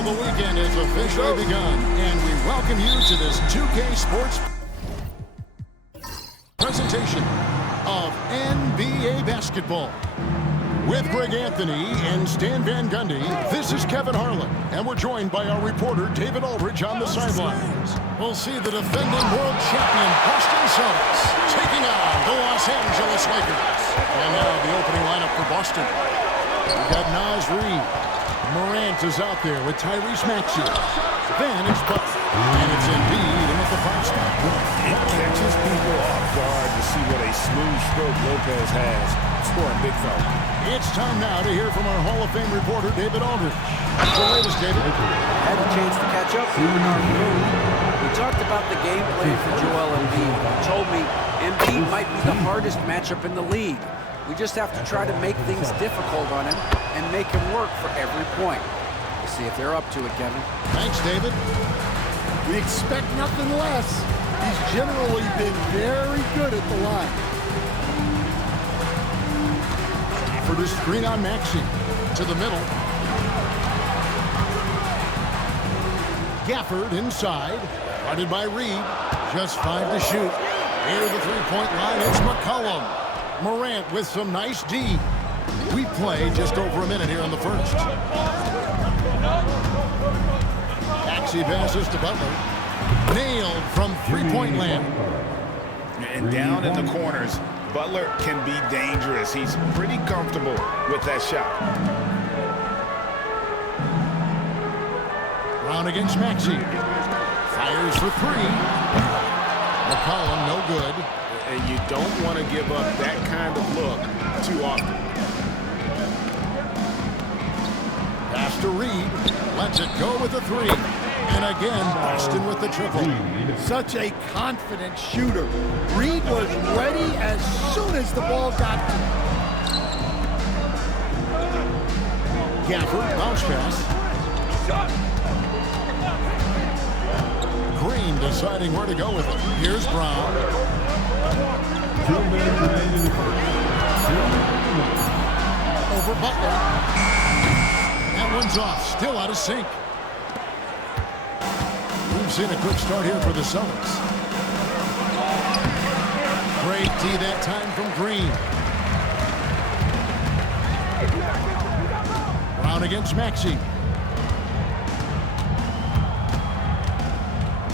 Well, the weekend has officially begun, and we welcome you to this 2K Sports presentation of NBA basketball. With Greg Anthony and Stan Van Gundy, this is Kevin Harlan, and we're joined by our reporter David Aldridge on the sidelines. We'll see the defending world champion Boston Celtics taking on the Los Angeles Lakers. And now the opening lineup for Boston. We've got Naz Reid. Morant is out there with Tyrese Maxey. Then it's Butler. And it's Embiid in at the 5 spot. It catches people off guard to see what a smooth stroke Lopez has for a big fella. It's time now to hear from our Hall of Fame reporter, David Aldridge. What's the latest, David? Had a chance to catch up with We talked about the game plan for Joel Embiid. He told me Embiid might be the hardest matchup in the league. We just have to try to make things difficult on him and make him work for every point. We'll see if they're up to it, Kevin. Thanks, David. We expect nothing less. He's generally been very good at the line. For the screen on Maxey. To the middle. Gafford inside. Guarded by Reid. Just 5 to shoot. Near the three-point line, it's McCollum. Morant with some nice D. We play just over a minute here in the first. Maxey passes to Butler. Nailed from three-point land. And down in the corners, Butler can be dangerous. He's pretty comfortable with that shot. Brown against Maxey. Fires for 3. McCollum, no good. And you don't want to give up that kind of look too often. Pass to Reid. Lets it go with a 3. And again, Boston with the triple. Such a confident shooter. Reid was ready as soon as the ball got to him. Gafford, bounce pass. Green deciding where to go with it. Here's Brown. Over Butler. That one's off. Still out of sync. We've seen a quick start here for the Celtics. Great D that time from Green. Brown against Maxey.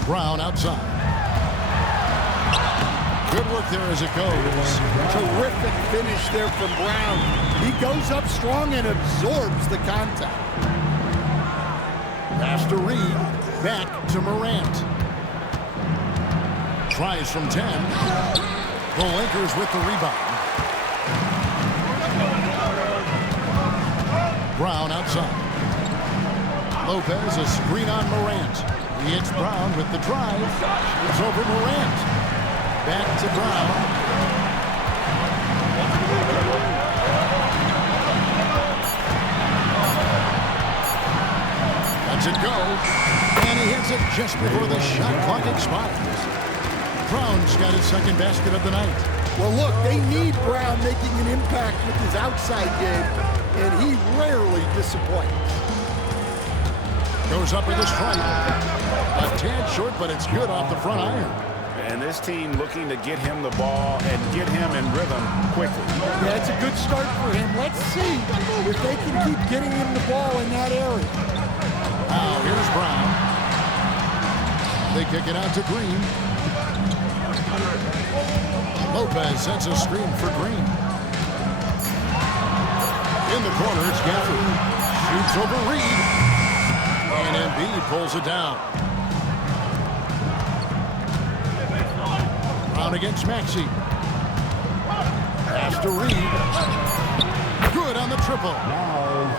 Brown outside. Good work there as it goes. Terrific finish there from Brown. He goes up strong and absorbs the contact. Pass to Reid. Back to Morant. Tries from 10. The Lakers with the rebound. Brown outside. Lopez, a screen on Morant. He hits Brown with the drive. It's over Morant. Back to Brown. Lets it go. And he hits it just before the shot clock expires. Brown's got his second basket of the night. Well, look, they need Brown making an impact with his outside game, and he rarely disappoints. Goes up with a strike. A tad short, but it's good off the front iron. And this team looking to get him the ball and get him in rhythm quickly. Yeah, it's a good start for him. Let's see if they can keep getting him the ball in that area. Now, here's Brown. They kick it out to Green. Lopez sets a screen for Green. In the corner, it's Gafford. Shoots over Reid. And Embiid pulls it down. Brown against Maxey. Pass to Reid. Good on the triple.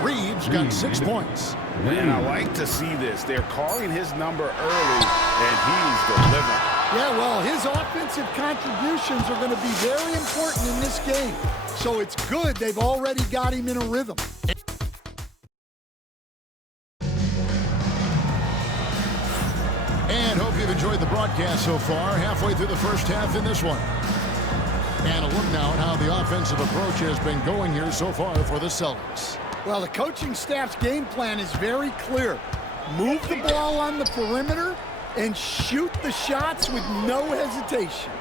Reid's got 6 points. And I like to see this. They're calling his number early, and he's delivering. Yeah, well, his offensive contributions are going to be very important in this game. So it's good they've already got him in a rhythm. And hope you've enjoyed the broadcast so far, halfway through the first half in this one. And a look now at how the offensive approach has been going here so far for the Celtics. Well, the coaching staff's game plan is very clear. Move the ball on the perimeter and shoot the shots with no hesitation.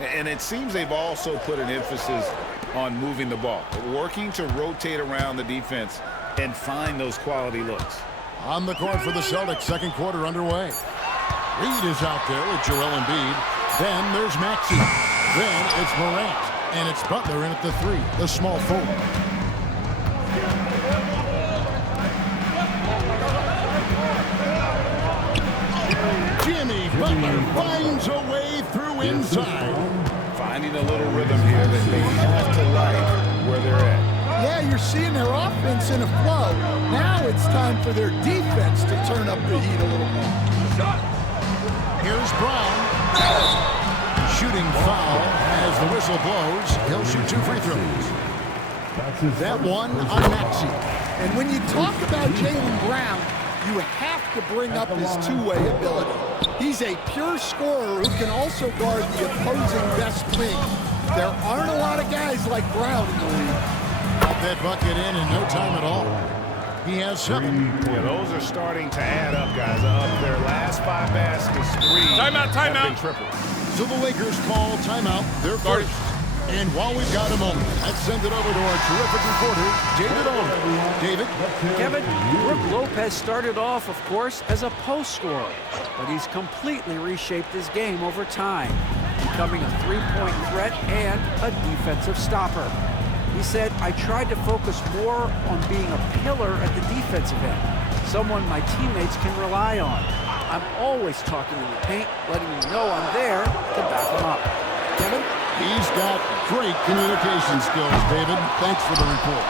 And it seems they've also put an emphasis on moving the ball, working to rotate around the defense and find those quality looks. On the court for the Celtics, second quarter underway. Reed is out there with Joel Embiid. Then there's Maxey. Then it's Morant. And it's Butler in at the three, the small forward. Jimmy Butler finds a way through inside. Finding a little rhythm here that they have to like where they're at. Yeah, you're seeing their offense in a flow. Now it's time for their defense to turn up the heat a little more. Here's Brown. Shooting foul as the whistle blows. He'll shoot 2 free throws. That one on Maxey. And when you talk about Jaylen Brown, you have to bring up his two-way ability. He's a pure scorer who can also guard the opposing best wing. There aren't a lot of guys like Brown in the league. Got that bucket in no time at all. He has 7. Yeah, those are starting to add up, guys. Of their last 5 baskets, 3 Timeout. have been triples. So the Lakers call timeout, their first. And while we've got a moment, let's send it over to our terrific reporter, David Aldridge. David? Kevin, Brook Lopez started off, of course, as a post scorer, but he's completely reshaped his game over time, becoming a three-point threat and a defensive stopper. He said, I tried to focus more on being a pillar at the defensive end, someone my teammates can rely on. I'm always talking in the paint, letting them know I'm there to back them up. Kevin? He's got great communication skills, David. Thanks for the report.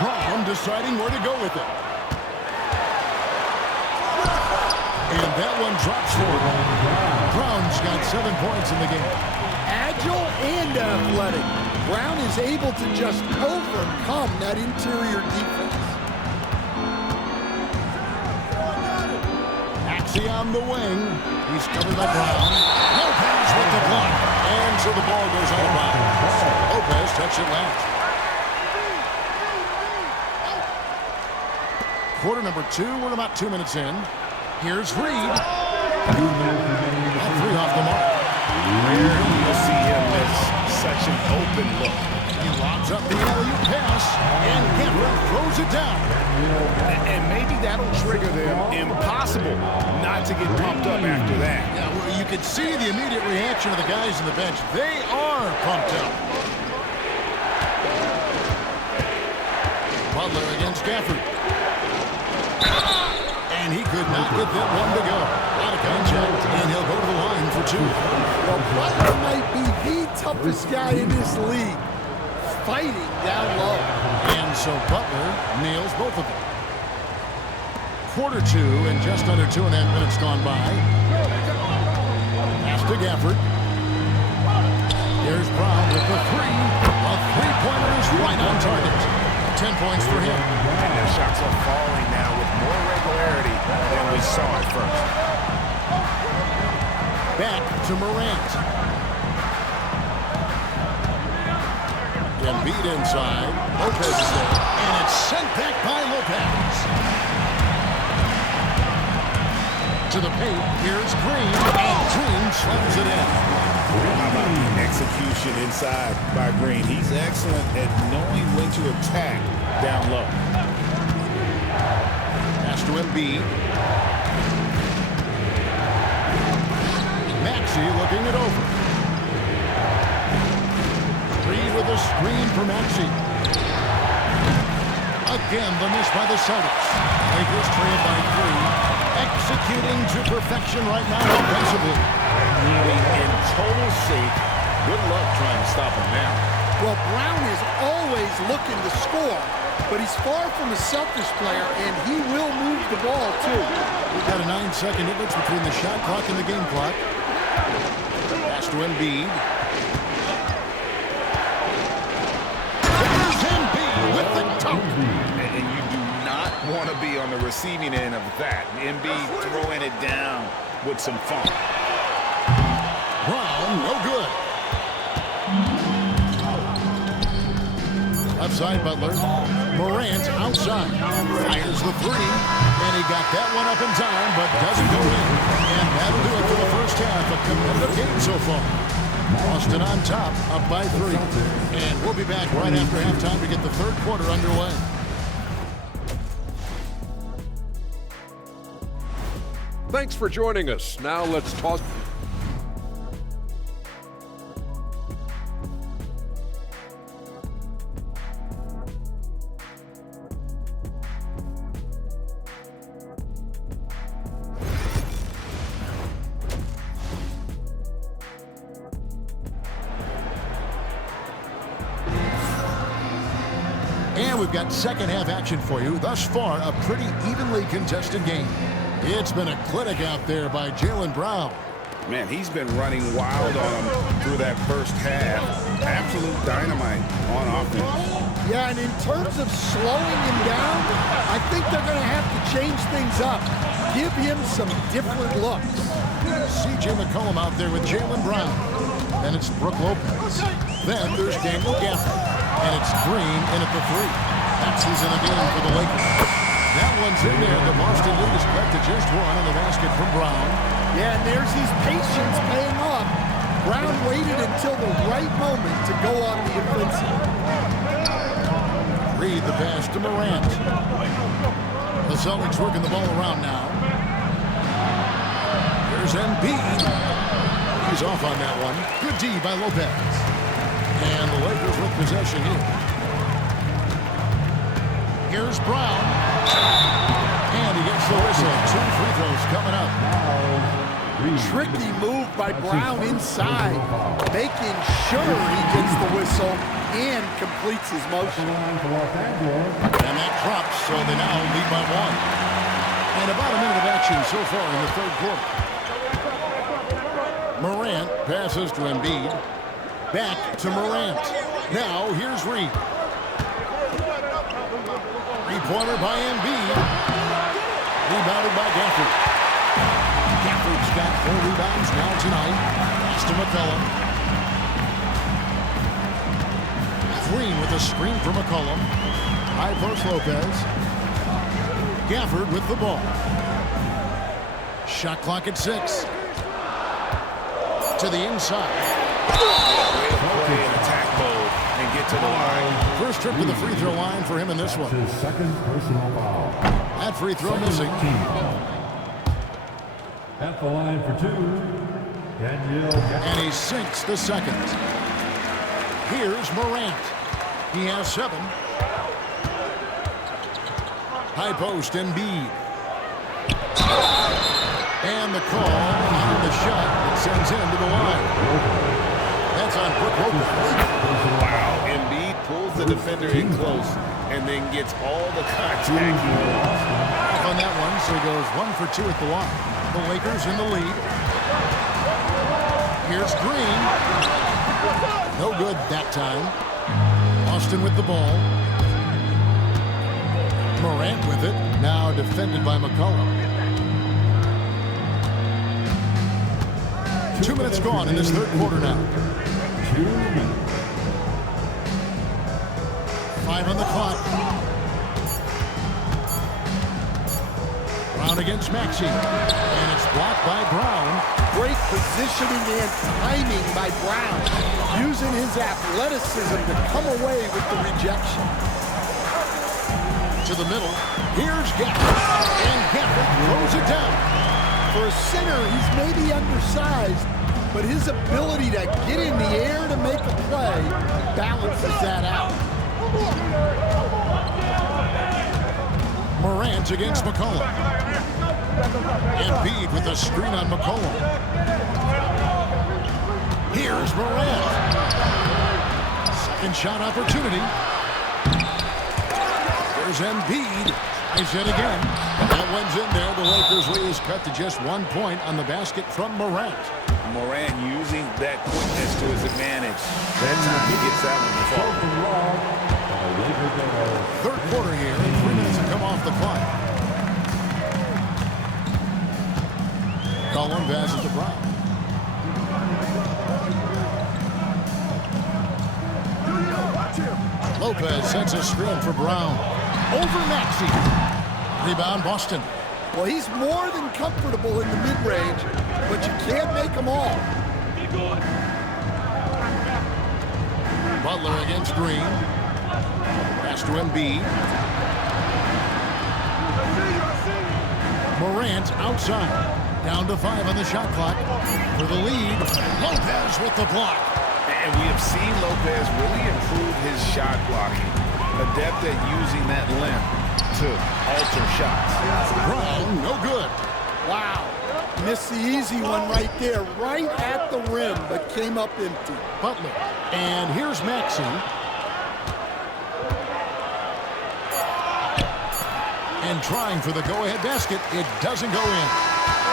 Brown deciding where to go with it. And that one drops for him. Brown's got 7 points in the game. Agile and athletic. Brown is able to just overcome that interior defense. Maxey on the wing. He's covered by Brown. Lopez with the block. And so the ball goes out of bounds. Lopez touched it last. Quarter number 2. We're about 2 minutes in. Here's Reed. That 3 off the mark. Rare you'll see him miss such an open look. He lobs up the alley-oop pass, and Gafford throws it down. And maybe that'll trigger them. Impossible not to get pumped up after that. Yeah, well, you can see the immediate reaction of the guys on the bench. They are pumped up. Butler against Gafford. And he could not get that one to go. Out of contact, and he'll go to the line for 2. Well, Butler might be the toughest guy in this league, fighting down low. And so Butler nails both of them. Quarter 2 and just under 2.5 minutes gone by. Pass to Gafford. Here's Brown with the 3. A three-pointer is right on target. 10 points for him. And their shots are falling now with more regularity than we saw at first. Back to Morant. Embiid inside. Lopez is there. And it's sent back by Lopez. To the paint. Here's Green. And Green slams it in. How about the execution inside by Green? He's excellent at knowing when to attack down low. Pass to Embiid. Maxey looking it over. Reed with a screen for Maxey. Again, the miss by the Celtics. Lakers trail by 3. Executing to perfection right now offensively. In total sync. Good luck trying to stop him now. Well, Brown is always looking to score, but he's far from a selfish player, and he will move the ball, too. We've got a 9-second difference between the shot clock and the game clock. Pass to Embiid. There's Embiid with the dunk. And you do not want to be on the receiving end of that. Embiid throwing it down with some funk. Brown, no good. Left side, Butler. Morant outside. Fires the three. And he got that one up in time, but doesn't go in. And that'll do it for the first half. A competitive game so far. Boston on top, up by 3. And we'll be back right after halftime to get the third quarter underway. Thanks for joining us. Now let's talk. And we've got second half action for you. Thus far, a pretty evenly contested game. It's been a clinic out there by Jaylen Brown. Man, he's been running wild on him through that first half. Absolute dynamite on offense. Yeah, and in terms of slowing him down, I think they're going to have to change things up. Give him some different looks. C.J. McCollum out there with Jaylen Brown. Then it's Brook Lopez. Then there's Daniel Gafford. And it's Green in at the 3. That's who's in the game for the Lakers. That one's in there. The Boston lead is cut to just 1 on the basket from Brown. Yeah, and there's his patience paying off. Brown waited until the right moment to go on the offensive. Reed the pass to Morant. The Celtics working the ball around now. There's Embiid. He's off on that one. Good D by Lopez. And the Lakers with possession here. Here's Brown. And he gets the whistle. 2 free throws coming up. Tricky move by Brown inside, making sure he gets the whistle and completes his motion. And that drops, so they now lead by 1. And about a minute of action so far in the third quarter. Morant passes to Embiid. Back to Morant. Now here's Reed. Three-pointer by Embiid. Rebounded by Gafford. Gafford's got 4 rebounds now tonight. Pass to McCollum. Green with a screen for McCollum. High post Lopez. Gafford with the ball. Shot clock at 6. To the inside. Play in attack mode and get to the line. First trip to the free throw line for him in this one. His second personal foul. That free throw missing. At the line for 2, Daniel. And he sinks the second. Here's Morant. He has 7. High post Embiid. And the call on the shot that sends him to the line. That's on Brook Lopez. Wow, Embiid pulls the defender in close and then gets all the contact he wants. On that one, so he goes 1 for 2 at the line. The Lakers in the lead. Here's Green. No good that time. Austin with the ball. Morant with it. Now defended by McCollum. 2 minutes gone in this third quarter now. 2 minutes. 5 on the clock. Brown against Maxey. And it's blocked by Brown. Great positioning and timing by Brown, using his athleticism to come away with the rejection. To the middle. Here's Gafford. And Gafford throws it down. For a center, he's maybe undersized, but his ability to get in the air to make a play balances that out. Morant against McCollum. Embiid with a screen on McCollum. Here's Morant. Second shot opportunity. There's Embiid. He's in again. That one's in there. The Lakers lead is cut to just 1 point on the basket from Morant. Morant using that quickness to his advantage. That time he gets that one to fall. Third quarter here, and 3 minutes have come off the clock. Collin passes to Brown. Lopez sets a screen for Brown. Over Maxey. Rebound, Boston. Well, he's more than comfortable in the mid-range, but you can't make them all. Butler against Green. Pass to Embiid. Morant outside. Down to 5 on the shot clock. For the lead, Lopez with the block. And we have seen Lopez really improve his shot blocking. Adept at using that limb to alter shots. Brown, no good. Wow. Missed the easy one right there, right at the rim, but came up empty. Butler. And here's Maxey. And trying for the go-ahead basket. It doesn't go in.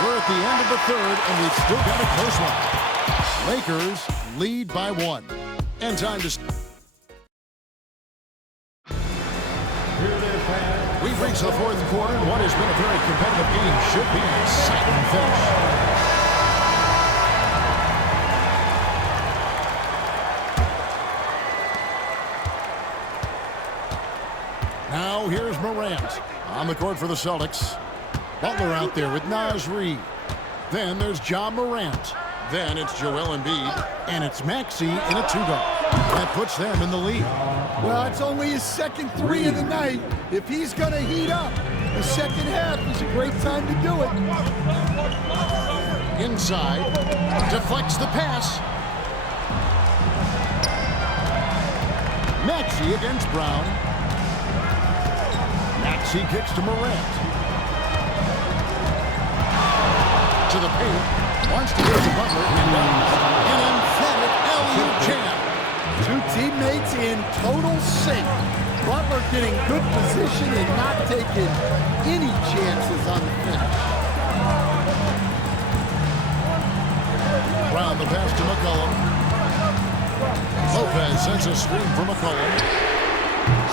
We're at the end of the third, and we've still got a close one. Lakers lead by 1. And time to... We've reached the fourth quarter, and what has been a very competitive game should be an exciting finish. Now here's Morant on the court for the Celtics. Butler out there with Naz Reid. Then there's Ja Morant. Then it's Joel Embiid. And it's Maxey in a 2-guard. That puts them in the lead. Well, it's only his second 3 of the night. If he's going to heat up, the second half is a great time to do it. Inside. Deflects the pass. Maxey against Brown. Maxey kicks to Morant. To the paint. Wants to get to Butler. And does. An emphatic alley-oop jam. Two teammates in total sync. Butler getting good position and not taking any chances on the finish. Brown the pass to McCollum. Lopez sends a screen for McCollum.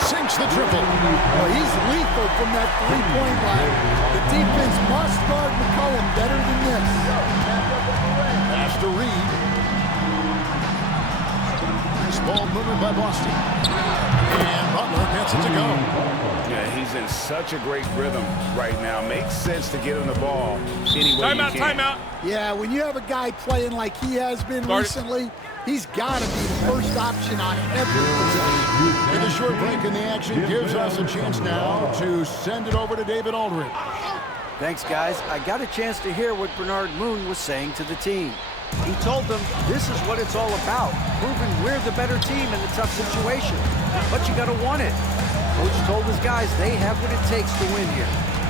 Sinks the triple. Well, he's lethal from that three-point line. The defense must guard McCollum better than this. Pass to Reed. Nice ball movement by Boston. And Butler gets it to go. Yeah, he's in such a great rhythm right now. Makes sense to get him the ball any way you can. Timeout. Yeah, when you have a guy playing like he has been recently, he's got to be the first option on every possession. And a short break in the action gives us a chance now to send it over to David Aldridge. Thanks, guys. I got a chance to hear what Bernard Moon was saying to the team. He told them this is what it's all about, proving we're the better team in the tough situation. But you got to want it. Coach told his guys they have what it takes to win here.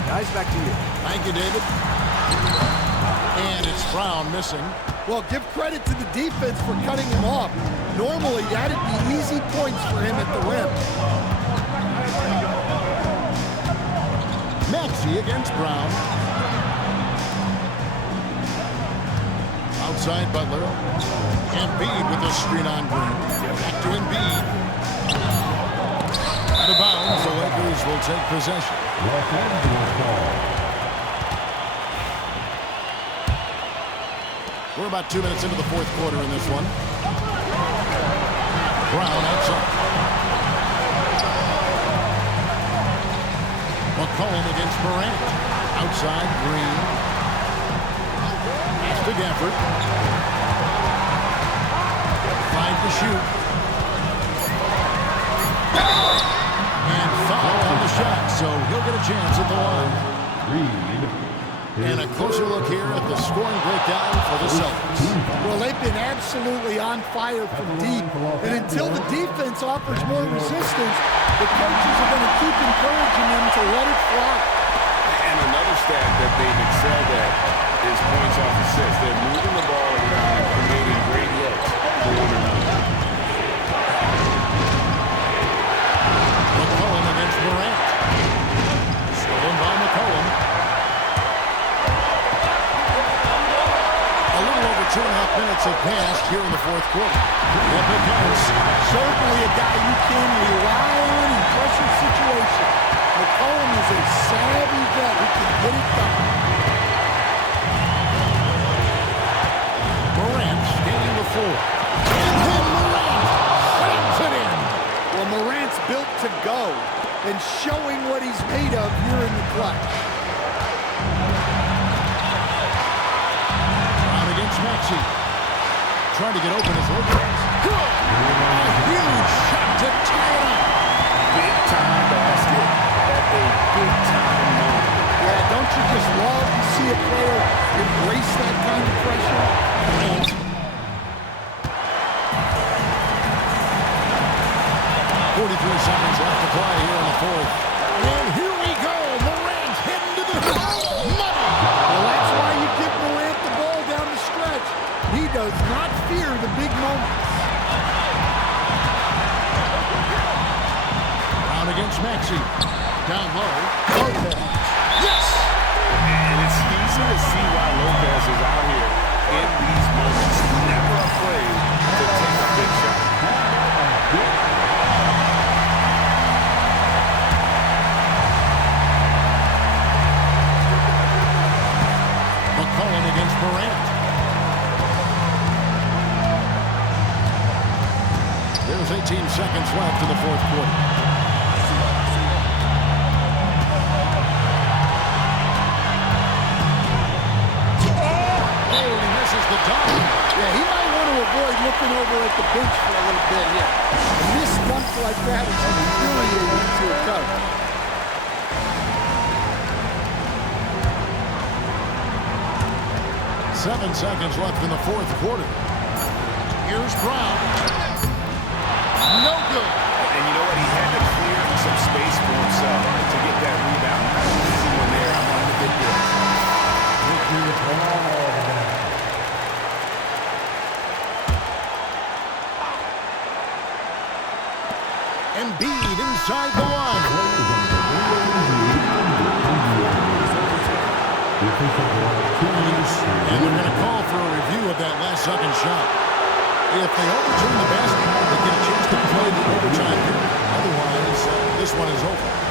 Guys, back to you. Thank you, David. And it's Brown missing. Well, give credit to the defense for cutting him off. Normally, that'd be easy points for him at the rim. Maxey against Brown. Outside Butler. Embiid with the screen on Green. Back to Embiid. Out of bounds, the Lakers will take possession. We're about 2 minutes into the fourth quarter in this one. Brown outside. McCollum against Morant. Outside, Green. Pass to Gafford. 5 to shoot. And foul on the shot, so he'll get a chance at the line. And a closer look here at the scoring breakdown for the Celtics. Well, they've been absolutely on fire from deep. And until the defense offers more resistance, the coaches are going to keep encouraging them to let it fly. And another stat that they've excelled at is points off assists. They're moving the ball around and creating great looks for one another. McCollum against Morant. Stolen by McCollum. A little over 2.5 minutes have passed here in the fourth quarter. That becomes Certainly a guy you can rely on in pressure situation. McCollum is a savvy vet who can get it done. Morant scanning the floor. And then Morant slams it in. Well, Morant's flex. Brown against Maxey. Trying to get open as Lopez. Good! A huge shot to tie it up. Big-time basket at a big-time moment. Yeah, don't you just love to see a player embrace that kind of pressure? 43 seconds left to play here in the fourth. And here we go. Morant heading to the money. Well, that's why you give Morant the ball down the stretch. He does not fear the big moments. Brown against Maxey. Down low. Lopez. Yes! And it's easy to see why Lopez is out here in these moments. Never afraid to take a big shot. McCollum against Morant. There's 18 seconds left in the fourth quarter. Oh, he misses the dunk. Yeah, he might want to avoid looking over at the bench for a little bit here. A missed dunk like that is humiliating to a coach. Seven seconds left in the fourth quarter. Here's Brown. No good. And you know what? He had to clear some space for himself to get that rebound. Not an easy one there. I wanted to get this. Embiid inside the line. And they're going to call for a review of that last-second shot. If they overturn the basket, they get a chance to play the overtime period. Otherwise, this one is over.